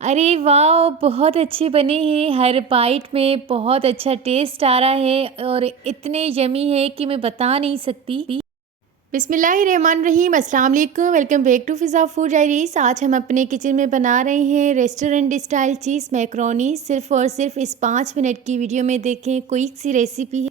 अरे वाह! बहुत अच्छे बने हैं, हर बाइट में बहुत अच्छा टेस्ट आ रहा है और इतने यम्मी है कि मैं बता नहीं सकती। बिस्मिल्लाहिर्रहमानिर्रहीम, अस्सलाम वालेकुम, welcome back to Fiza food diaries. आज हम अपने किचन में बना रहे हैं रेस्टोरेंट स्टाइल चीज़ मैकरोनी। सिर्फ़ और सिर्फ इस 5 मिनट की वीडियो में देखें, क्विक सी रेसिपी है।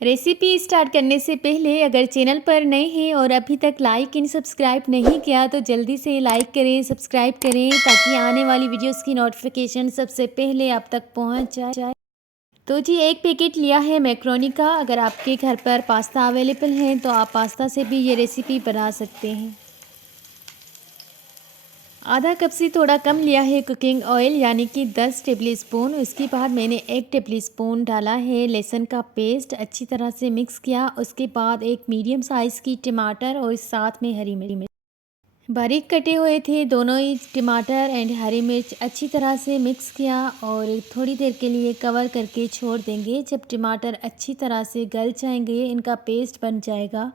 रेसिपी स्टार्ट करने से पहले अगर चैनल पर नए हैं और अभी तक लाइक एंड सब्सक्राइब नहीं किया तो जल्दी से लाइक करें, सब्सक्राइब करें ताकि आने वाली वीडियोस की नोटिफिकेशन सबसे पहले आप तक पहुंच जाए। तो जी एक पैकेट लिया है मैक्रोनी का। अगर आपके घर पर पास्ता अवेलेबल है तो आप पास्ता से भी ये रेसिपी बना सकते हैं। आधा कप से थोड़ा कम लिया है कुकिंग ऑयल यानी कि 10 टेबल स्पून। उसके बाद मैंने 1 टेबल स्पून डाला है लहसुन का पेस्ट, अच्छी तरह से मिक्स किया। उसके बाद एक मीडियम साइज़ की टमाटर और साथ में हरी मिर्च बारीक कटे हुए थे। दोनों ही टमाटर एंड हरी मिर्च अच्छी तरह से मिक्स किया और थोड़ी देर के लिए कवर करके छोड़ देंगे। जब टमाटर अच्छी तरह से गल जाएंगे इनका पेस्ट बन जाएगा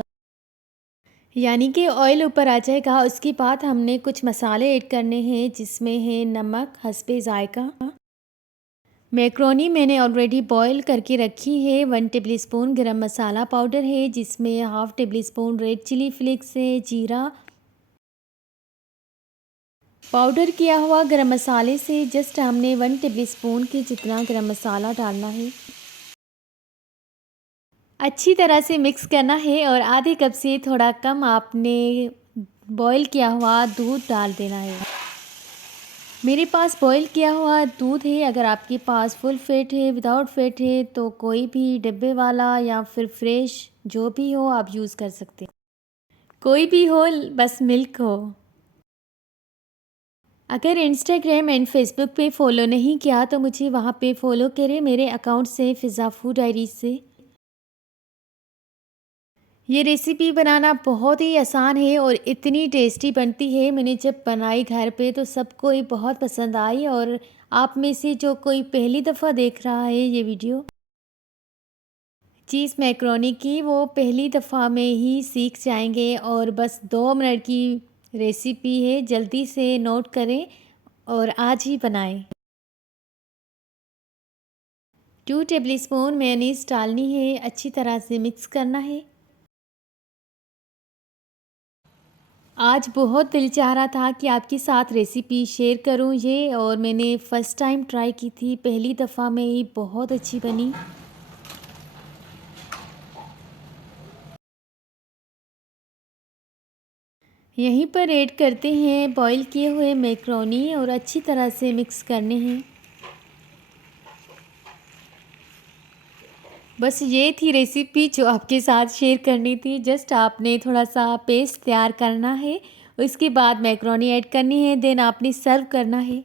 यानी कि ऑयल ऊपर आ जाएगा। उसके बाद हमने कुछ मसाले ऐड करने हैं जिसमें है नमक हस्बे ज़ायका। मैक्रोनी मैंने ऑलरेडी बॉईल करके रखी है। 1 टेबल स्पून गरम मसाला पाउडर है जिसमें half tablespoon red chilli flakes है, जीरा पाउडर किया हुआ गरम मसाले से जस्ट हमने 1 टेबल स्पून के जितना गरम मसाला डालना है। अच्छी तरह से मिक्स करना है और आधे कप से थोड़ा कम आपने बॉईल किया हुआ दूध डाल देना है। मेरे पास बॉईल किया हुआ दूध है। अगर आपके पास फुल फैट है, विदाउट फैट है तो कोई भी डिब्बे वाला या फिर फ्रेश जो भी हो आप यूज़ कर सकते हैं। कोई भी हो, बस मिल्क हो। अगर इंस्टाग्राम एंड फेसबुक पे फॉलो नहीं किया तो मुझे वहाँ पे फॉलो करें मेरे अकाउंट से फ़िज़ा फूड डायरीज़ से। ये रेसिपी बनाना बहुत ही आसान है और इतनी टेस्टी बनती है। मैंने जब बनाई घर पे तो सबको ये बहुत पसंद आई और आप में से जो कोई पहली दफ़ा देख रहा है ये वीडियो चीज़ मैक्रोनी की, वो पहली दफ़ा में ही सीख जाएंगे। और बस 2 मिनट की रेसिपी है, जल्दी से नोट करें और आज ही बनाएं। 2 टेबल स्पून मेयोनीज़ डालनी है, अच्छी तरह से मिक्स करना है। आज बहुत दिल चाह रहा था कि आपके साथ रेसिपी शेयर करूं ये, और मैंने फ़र्स्ट टाइम ट्राई की थी, पहली दफ़ा में ही बहुत अच्छी बनी। यहीं पर ऐड करते हैं बॉईल किए हुए मैक्रोनी और अच्छी तरह से मिक्स करने हैं। बस ये थी रेसिपी जो आपके साथ शेयर करनी थी। जस्ट आपने थोड़ा सा पेस्ट तैयार करना है, उसके बाद मैक्रोनी ऐड करनी है, देन आपने सर्व करना है।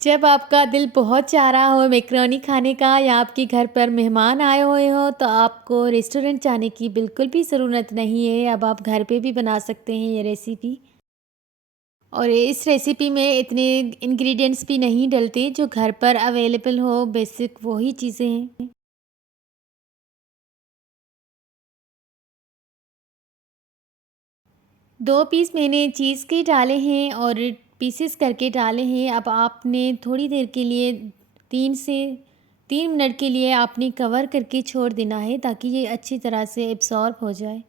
जब आपका दिल बहुत चाह रहा हो मैक्रोनी खाने का या आपके घर पर मेहमान आए हुए हो तो आपको रेस्टोरेंट जाने की बिल्कुल भी ज़रूरत नहीं है। अब आप घर पे भी बना सकते हैं ये रेसिपी। और इस रेसिपी में इतने इंग्रेडिएंट्स भी नहीं डलते, जो घर पर अवेलेबल हो बेसिक वही चीज़ें हैं। 2 पीस मैंने चीज़ के डाले हैं और पीसेस करके डाले हैं। अब आपने थोड़ी देर के लिए 3 से 3 मिनट के लिए आपने कवर करके छोड़ देना है ताकि ये अच्छी तरह से एब्ज़ॉर्ब हो जाए।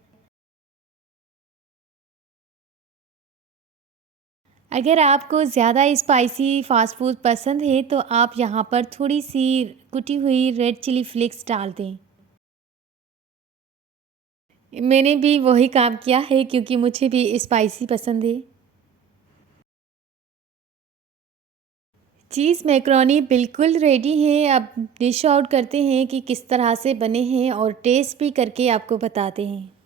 अगर आपको ज़्यादा स्पाइसी फ़ास्ट फूड पसंद है तो आप यहाँ पर थोड़ी-सी कुटी हुई रेड चिली फ्लेक्स डाल दें। मैंने भी वही काम किया है क्योंकि मुझे भी स्पाइसी पसंद है। चीज़ मैकरोनी बिल्कुल रेडी है। अब डिश आउट करते हैं कि किस तरह से बने हैं और टेस्ट भी करके आपको बताते हैं।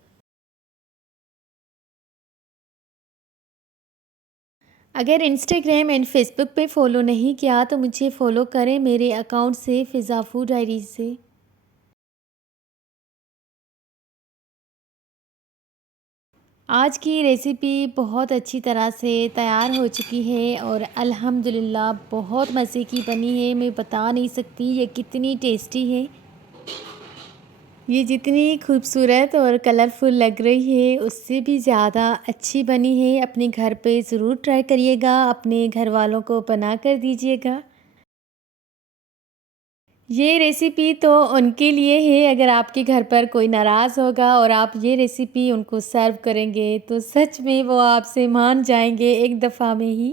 अगर इंस्टाग्राम एंड फेसबुक पे फॉलो नहीं किया तो मुझे फॉलो करें मेरे अकाउंट से फ़िज़ा फूड डायरीज़ से। आज की रेसिपी बहुत अच्छी तरह से तैयार हो चुकी है और अल्हम्दुलिल्लाह बहुत मज़े की बनी है। मैं बता नहीं सकती ये कितनी टेस्टी है। ये जितनी खूबसूरत और कलरफुल लग रही है उससे भी ज़्यादा अच्छी बनी है। अपने घर पे ज़रूर ट्राई करिएगा, अपने घर वालों को बना कर दीजिएगा। ये रेसिपी तो उनके लिए है, अगर आपके घर पर कोई नाराज़ होगा और आप ये रेसिपी उनको सर्व करेंगे तो सच में वो आपसे मान जाएंगे एक दफ़ा में ही।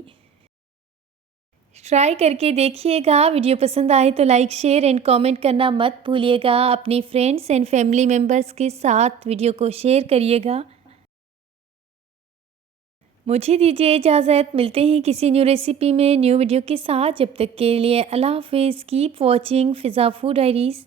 ट्राई करके देखिएगा। वीडियो पसंद आए तो लाइक शेयर एंड कमेंट करना मत भूलिएगा। अपने फ्रेंड्स एंड फैमिली मेम्बर्स के साथ वीडियो को शेयर करिएगा। मुझे दीजिए इजाज़त, मिलते हैं किसी न्यू रेसिपी में न्यू वीडियो के साथ। जब तक के लिए अल्लाह हाफ़िज़। कीप वॉचिंग फ़िज़ा फूड डायरीज़।